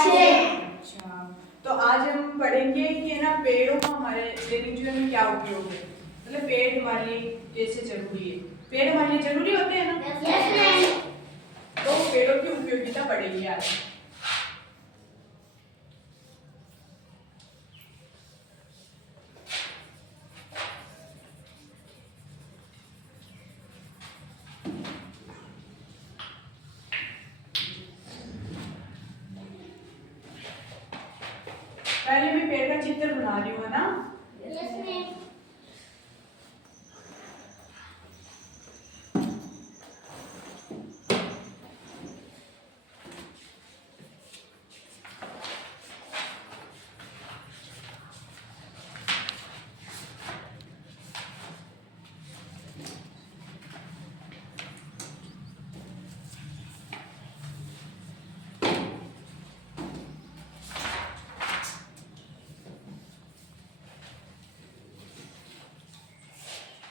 अच्छा, तो आज हम पढ़ेंगे कि ना पेड़ों का हमारे दैनिक जीवन में क्या उपयोग है। मतलब पेड़ हमारे लिए कैसे जरूरी है। पेड़ हमारे लिए जरूरी होते हैं ना। तो पेड़ों की उपयोगिता पढ़ेंगे आज। पहले मैं पेड़ का चित्र बना रही हूँ ना।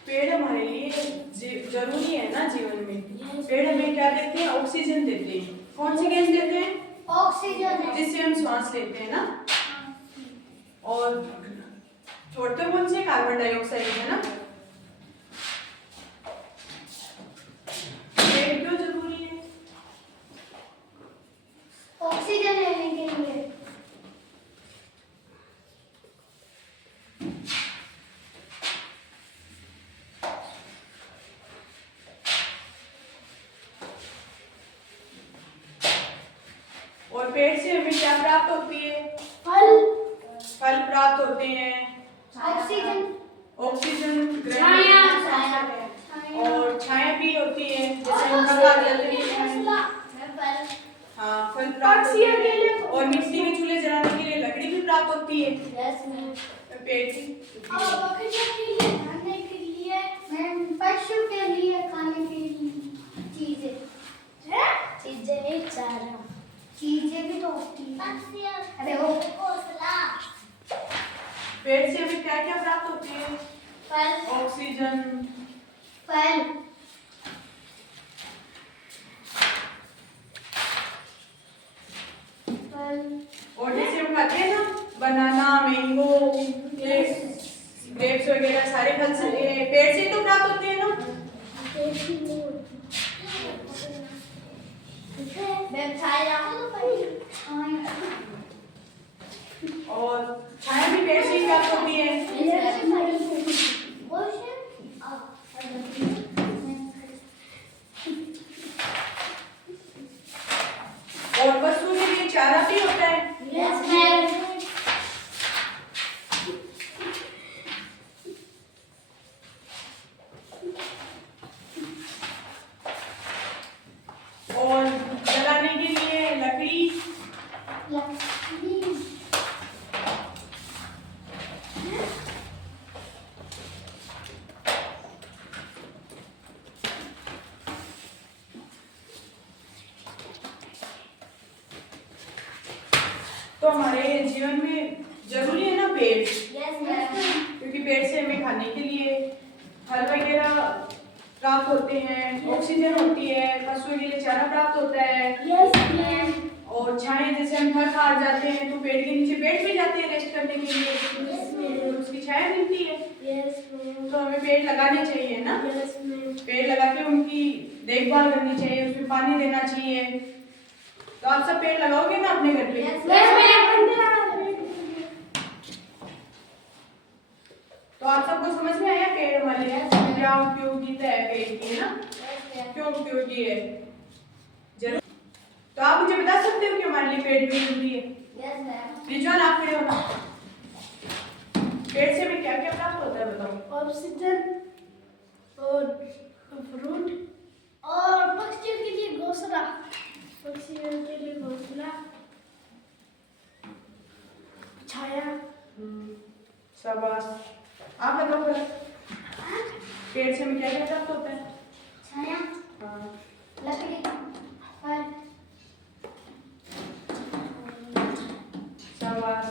पेड़ हमारे लिए जरूरी है ना जीवन में। पेड़ हमें क्या देते हैं? ऑक्सीजन देते हैं। कौन सी गैस देते हैं? ऑक्सीजन, जिससे हम श्वास लेते हैं ना। और छोड़ते कौन से? कार्बन डाइऑक्साइड है ना। पेड़ क्यों जरूरी है? ऑक्सीजन लेने के लिए। और पेड़ से हमें क्या प्राप्त होती है? फल, फल प्राप्त होते हैं। ऑक्सीजन, ऑक्सीजन छाया, और छाया भी होती है। जैसे हम खा जाते हैं। हाँ, फल प्राप्त होते हैं। और मिट्टी के चूल्हे जलाने के लिए लकड़ी भी प्राप्त होती है। पेड़ की पशु के लिए खाने के लिए चीजें चीजें भी तो होती है। अरे वो पेड़ से हमें क्या क्या प्राप्त होती है? फल, ऑक्सीजन, फल, और जैसे हम खाते हैं ना, बनाना, मैंगो, ग्रेप्स वगैरह सारे फल से पेड़ से तो प्राप्त होते हैं ना। और छाया भी पेड़ से ही प्राप्त होती है। और पशुओं के लिए चारा भी होता है। और जलाने के लिए लकड़ी, तो हमारे जीवन में जरूरी है ना पेड़। क्योंकि पेड़ से हमें खाने के लिए फल वगैरह प्राप्त होते हैं, ऑक्सीजन होती है, पशुओं के लिए चारा प्राप्त होता है। और छाया, जैसे हम थक हार जाते हैं तो पेड़ के नीचे बैठ भी जाते हैं रेस्ट करने के लिए। उसकी छाया मिलती है। तो हमें पेड़ लगाने चाहिए ना। पेड़ लगा के उनकी देखभाल करनी चाहिए, उसमें पानी देना चाहिए। तो आप सब पेड़ लगाओगे ना अपने घर पे? तो आप सबको समझ में आया पेड़ हमारे क्या उपयोगिता है पेड़ की, ना क्यों उपयोगी है जरूर। तो आप मुझे बता सकते हो कि हमारे लिए पेड़ क्यों जरूरी है? रिजवान, आप खड़े हो ना। पेड़ से हमें क्या क्या प्राप्त होता है बताओ? ऑक्सीजन और फ्रूट और पक्षियों के लिए घोंसला, छाया। शाबाश। आप बताओ पहले, पेड़ से हमें क्या क्या प्राप्त होता है? छाया, हाँ, लकड़ी, फल, शाबाश।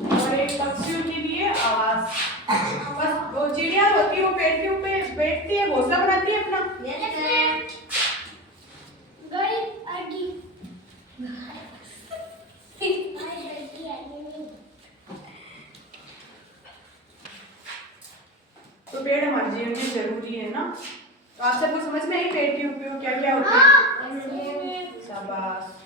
और एक पक्षियों के लिए आवाज। बस वो चिड़िया होती है, वो पेड़ के ऊपर बैठती है, घोंसला बनाती है अपना। गई आगे। तो पेड़ हमारे जीवन में जरूरी है ना। तो आप सबको समझ में आई पेड़ के उपयोग क्या क्या होते हैं? शाबाश।